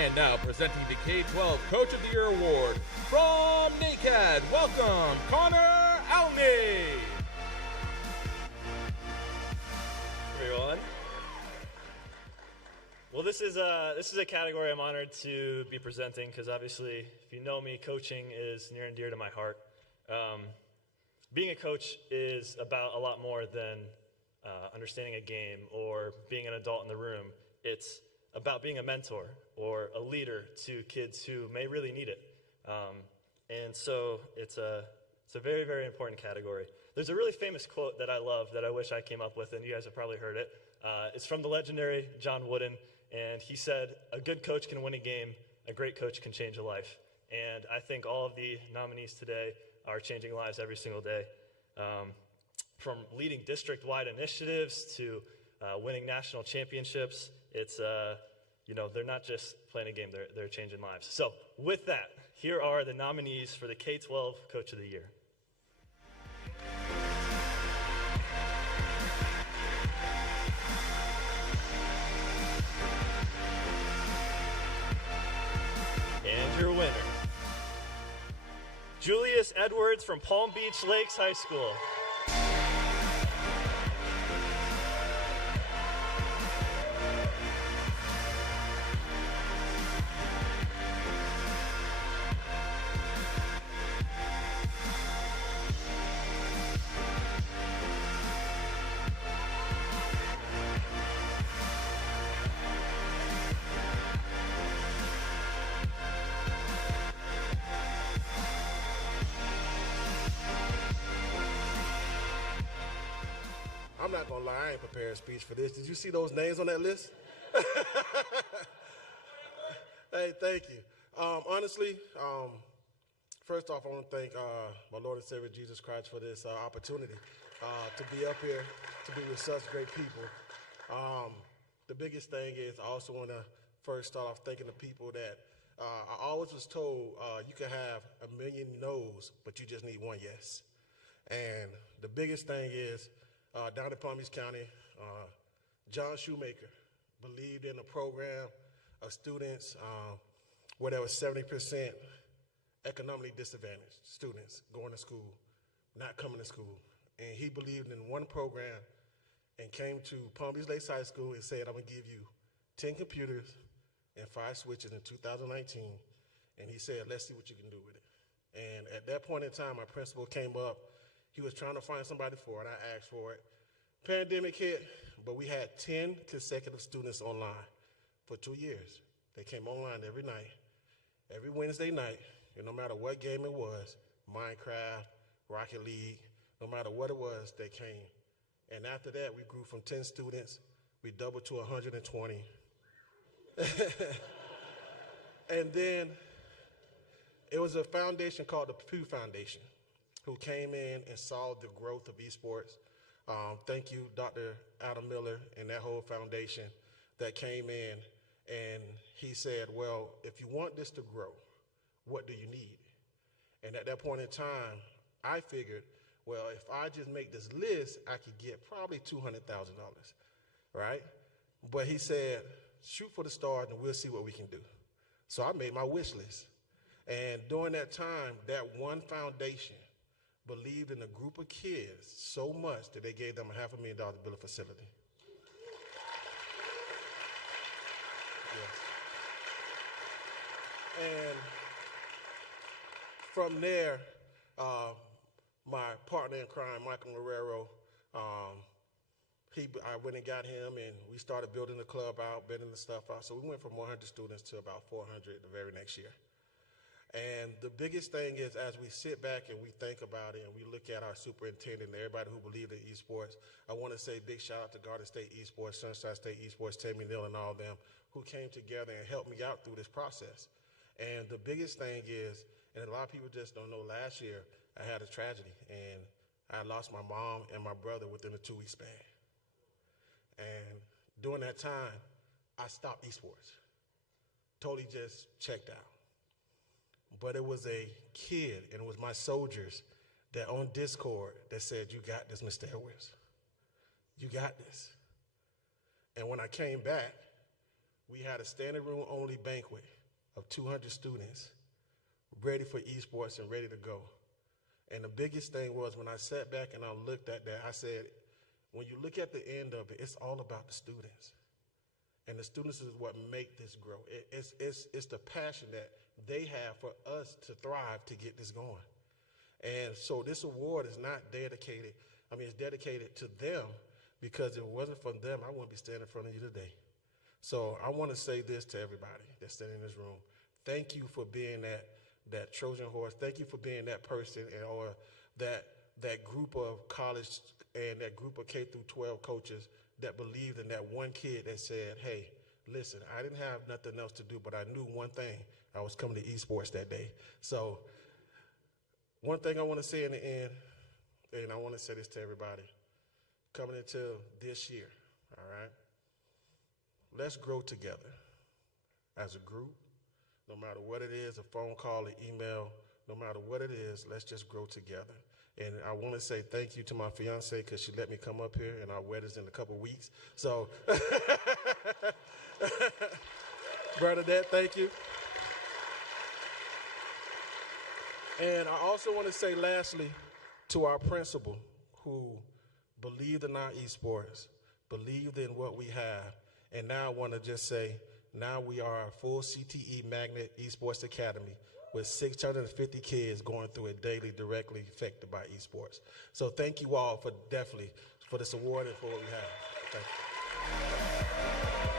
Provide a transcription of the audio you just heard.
And now presenting the K-12 Coach of the Year Award from NAECAD, welcome Connor Alne. Everyone. Well, this is a category I'm honored to be presenting because obviously, if you know me, coaching is near and dear to my heart. Being a coach is about a lot more than understanding a game or being an adult in the room. It's about being a mentor or a leader to kids who may really need it. And so it's a very, very important category. There's a really famous quote that I love that I wish I came up with, and you guys have probably heard it. It's from the legendary John Wooden, and he said, "A good coach can win a game, a great coach can change a life." And I think all of the nominees today are changing lives every single day. From leading district-wide initiatives to winning national championships, it's, they're not just playing a game, they're changing lives. So with that, here are the nominees for the K-12 Coach of the Year. And your winner, Julius Edwards from Palm Beach Lakes High School. I'm not gonna lie, I ain't prepared a speech for this. Did you see those names on that list? Hey, thank you. Honestly, first off, I want to thank my Lord and Savior Jesus Christ for this opportunity to be up here, to be with such great people. The biggest thing is I also want to first start off thanking the people that I always was told you can have a million no's, but you just need one yes. And the biggest thing is down in Palm Beach County, John Shoemaker believed in a program of students where there was 70% economically disadvantaged students going to school, not coming to school. And he believed in one program and came to Palm Beach Lakes High School and said, "I'm gonna give you 10 computers and 5 switches in 2019. And he said, "Let's see what you can do with it." And at that point in time, my principal came up. He was trying to find somebody for it. I asked for it. Pandemic hit, but we had 10 consecutive students online for 2 years. They came online every night, every Wednesday night, and no matter what game it was, Minecraft, Rocket League, no matter what it was, they came. And after that, we grew from 10 students, we doubled to 120. And then it was a foundation called the Pew Foundation who came in and saw the growth of esports. Thank you, Dr. Adam Miller and that whole foundation that came in, and he said, "Well, if you want this to grow, what do you need?" And at that point in time, I figured, well, if I just make this list, I could get probably $200,000, right? But he said, "Shoot for the stars and we'll see what we can do." So I made my wish list. And during that time, that one foundation believed in a group of kids so much that they gave them a $500,000 to build a facility. Yes. And from there, my partner in crime, Michael Guerrero, I went and got him, and we started building the club out, building the stuff out. So we went from 100 students to about 400 the very next year. And the biggest thing is, as we sit back and we think about it and we look at our superintendent and everybody who believed in esports, I want to say big shout out to Garden State Esports, Sunshine State Esports, Tammy Neal and all them who came together and helped me out through this process. And the biggest thing is, and a lot of people just don't know, last year I had a tragedy and I lost my mom and my brother within a 2-week span. And during that time, I stopped esports, totally just checked out. But it was a kid, and it was my soldiers that on Discord that said, "You got this, Mr. Edwards. You got this." And when I came back, we had a standing room only banquet of 200 students ready for esports and ready to go. And the biggest thing was when I sat back and I looked at that, I said, when you look at the end of it, it's all about the students. And the students is what make this grow. It's the passion that they have for us to thrive to get this going. And so this award is not dedicated, it's dedicated to them, because if it wasn't for them, I wouldn't be standing in front of you today. So I want to say this to everybody that's sitting in this room. Thank you for being that Trojan horse. Thank you for being that person or that group of college and that group of K-12 coaches that believed in that one kid that said, hey, listen, I didn't have nothing else to do, but I knew one thing. I was coming to esports that day. So one thing I want to say in the end, and I want to say this to everybody, coming into this year, all right? Let's grow together as a group. No matter what it is, a phone call, an email, no matter what it is, let's just grow together. And I want to say thank you to my fiance because she let me come up here, and our wedding's in a couple weeks. So, Bernadette, thank you. And I also want to say lastly to our principal who believed in our esports, believed in what we have, and now I want to just say, now we are a full CTE Magnet Esports Academy with 650 kids going through it daily directly affected by esports. So thank you all for this award and for what we have. Thank you.